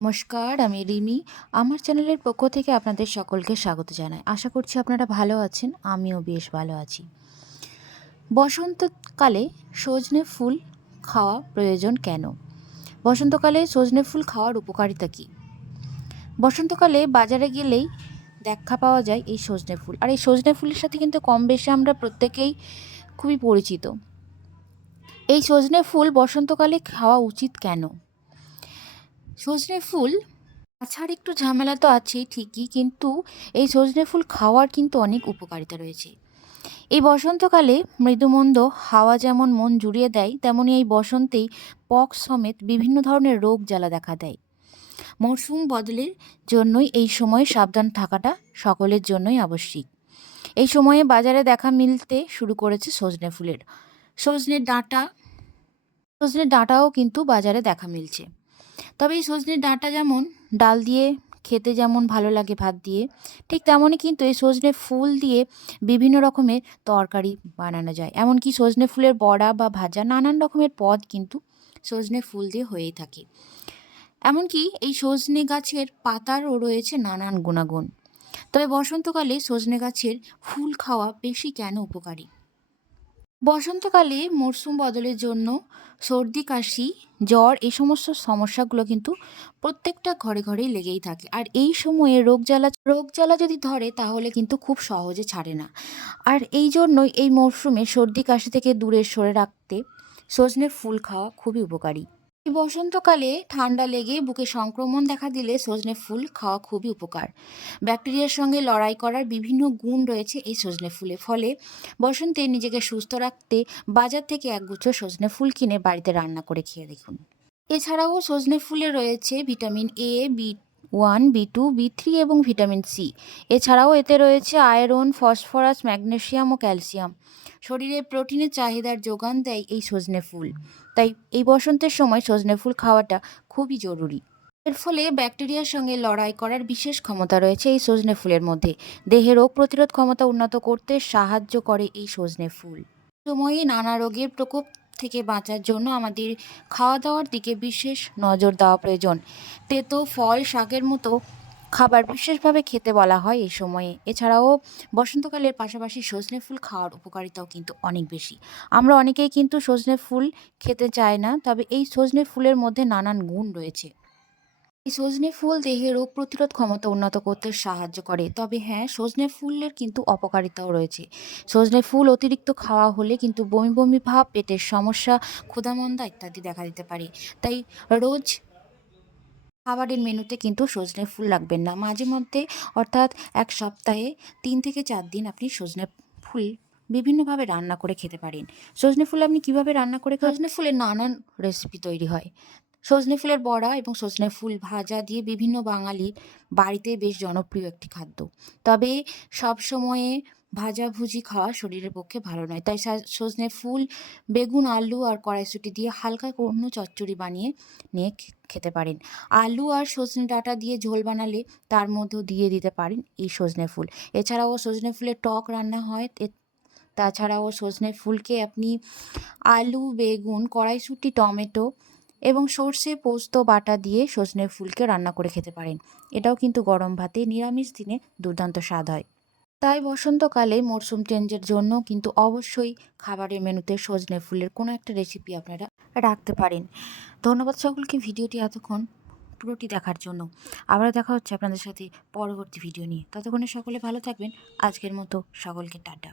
নমস্কার, আমি রিমি। আমার চ্যানেলের পক্ষ থেকে আপনাদের সকলকে স্বাগত জানাই। আশা করছি আপনারা ভালো আছেন। আমিও বেশ ভালো আছি। বসন্তকালে সজনে ফুল খাওয়া প্রয়োজন কেন? বসন্তকালে সজনে ফুল খাওয়ার উপকারিতা কী? বসন্তকালে বাজারে গেলেই দেখা পাওয়া যায় এই সজনে ফুল। আর এই সজনে ফুলের সাথে কিন্তু কম বেশি আমরা প্রত্যেকেই খুবই পরিচিত। এই সজনে ফুল বসন্তকালে খাওয়া উচিত কেন? সজনে ফুল আছাড় একটু ঝামেলা তো আছেই ঠিকই, কিন্তু এই সজনে ফুল খাওয়ার কিন্তু অনেক উপকারিতা রয়েছে। এই বসন্তকালে মৃদুমন্দ হাওয়া যেমন মন জুড়িয়ে দেয়, তেমনি এই বসন্তেই পক্স সমেত বিভিন্ন ধরনের রোগ জ্বালা দেখা দেয়। মরশুম বদলের জন্যই এই সময় সাবধান থাকাটা সকলের জন্যই আবশ্যিক। এই সময়ে বাজারে দেখা মিলতে শুরু করেছে সজনে ফুলের। সজনের ডাঁটা সজনের ডাঁটাও কিন্তু বাজারে দেখা মিলছে। তবে এই সজনের ডাঁটা যেমন ডাল দিয়ে খেতে যেমন ভালো লাগে ভাত দিয়ে, ঠিক তেমনই কিন্তু এই সজনে ফুল দিয়ে বিভিন্ন রকমের তরকারি বানানো যায়। এমনকি সজনে ফুলের বড়া বা ভাজা নানান রকমের পদ কিন্তু সজনে ফুল দিয়ে হয়েই থাকে। এমনকি এই সজনে গাছের পাতারও রয়েছে নানান গুণাগুণ। তবে বসন্তকালে সজনে গাছের ফুল খাওয়া বেশি কেন উপকারী? বসন্তকালে মরশুম বদলের জন্য সর্দি কাশি জ্বর এই সমস্ত সমস্যাগুলো কিন্তু প্রত্যেকটা ঘরে ঘরেই লেগেই থাকে। আর এই সময়ে রোগ জ্বালা যদি ধরে তাহলে কিন্তু খুব সহজে ছাড়ে না। আর এই জন্যই এই মরশুমে সর্দি কাশি থেকে দূরে সরে রাখতে সজনের ফুল খাওয়া খুবই উপকারী। এই বসন্তকালে ঠান্ডা লেগে বুকে সংক্রমণ দেখা দিলে সজনে ফুল খাওয়া খুবই উপকার। ব্যাকটেরিয়ার সঙ্গে লড়াই করার বিভিন্ন গুণ রয়েছে এই সজনে ফুলে। ফলে বসন্তে নিজেকে সুস্থ রাখতে বাজার থেকে একগুচ্ছ সজনে ফুল কিনে বাড়িতে রান্না করে খেয়ে দেখুন। এছাড়াও সজনে ফুলে রয়েছে ভিটামিন এ, বি1, বি2, বি3 এবং ভিটামিন সি। এছাড়াও এতে রয়েছে আয়রন, ফসফরাস, ম্যাগনেসিয়াম ও ক্যালসিয়াম। শরীরে প্রোটিনের চাহিদার যোগান দেয় এই সজনে ফুল। তাই এই বসন্তের সময় সজনে ফুল খাওয়াটা খুবই জরুরি। এর ফলে ব্যাকটেরিয়ার সঙ্গে লড়াই করার বিশেষ ক্ষমতা রয়েছে এই সজনে ফুলের মধ্যে। দেহে রোগ প্রতিরোধ ক্ষমতা উন্নত করতে সাহায্য করে এই সজনে ফুল। সময়ে নানা রোগের প্রকোপ থেকে বাঁচার জন্য আমাদের খাওয়া দাওয়ার দিকে বিশেষ নজর দেওয়া প্রয়োজন। তেতো ফল, শাকের মতো খাবার বিশেষভাবে খেতে বলা হয় এই সময়ে। এছাড়াও বসন্তকালের পাশাপাশি সজনে ফুল খাওয়ার উপকারিতাও কিন্তু অনেক বেশি। আমরা অনেকেই কিন্তু সজনে ফুল খেতে চাই না, তবে এই সজনে ফুলের মধ্যে নানান গুণ রয়েছে। এই সজনে ফুল দেহে রোগ প্রতিরোধ ক্ষমতা উন্নত করতে সাহায্য করে। তবে হ্যাঁ, সজনে ফুলের কিন্তু অপকারিতাও রয়েছে। সজনে ফুল অতিরিক্ত খাওয়া হলে কিন্তু বমি বমি ভাব, পেটের সমস্যা, ক্ষুধামন্দা ইত্যাদি দেখা দিতে পারে। তাই রোজ খাবারের মেনুতে কিন্তু সজনে ফুল রাখবেন না। মাঝে মধ্যে অর্থাৎ এক সপ্তাহে ৩ থেকে ৪ দিন আপনি সজনে ফুল বিভিন্নভাবে রান্না করে খেতে পারেন। সজনে ফুল আপনি কিভাবে রান্না করে সজনে ফুলের নানান রেসিপি তৈরি হয়। সজনে ফুলের বড়া এবং সজনে ফুল ভাজা দিয়ে বিভিন্ন বাঙালির বাড়িতে বেশ জনপ্রিয় একটি খাদ্য। তবে সবসময়ে ভাজাভুজি খাওয়া শরীরের পক্ষে ভালো নয়। তাই সজনে ফুল, বেগুন, আলু আর কড়াইশুঁটি দিয়ে হালকা কোনো চচ্চড়ি বানিয়ে নিয়ে খেতে পারেন। আলু আর সজনে ডাঁটা দিয়ে ঝোল বানালে তার মধ্যেও দিয়ে দিতে পারেন এই সজনে ফুল। এছাড়াও সজনে ফুলের টক রান্না হয়। তাছাড়াও সজনে ফুলকে আপনি আলু, বেগুন, কড়াইশুঁটি, টমেটো এবং সর্ষে পোস্ত বাটা দিয়ে সজনে ফুলকে রান্না করে খেতে পারেন। এটাও কিন্তু গরম ভাতে নিরামিষ দিনে দুর্দান্ত স্বাদ হয়। তাই বসন্তকালে মরশুম চেঞ্জের জন্য কিন্তু অবশ্যই খাবারের মেনুতে সজনে ফুলের কোনো একটা রেসিপি আপনারা রাখতে পারেন। ধন্যবাদ সকলকে ভিডিওটি এতক্ষণ পুরোটি দেখার জন্য। আবার দেখা হচ্ছে আপনাদের সাথে পরবর্তী ভিডিও নিয়ে। ততক্ষণে সকলে ভালো থাকবেন। আজকের মতো সকলকে টাটা।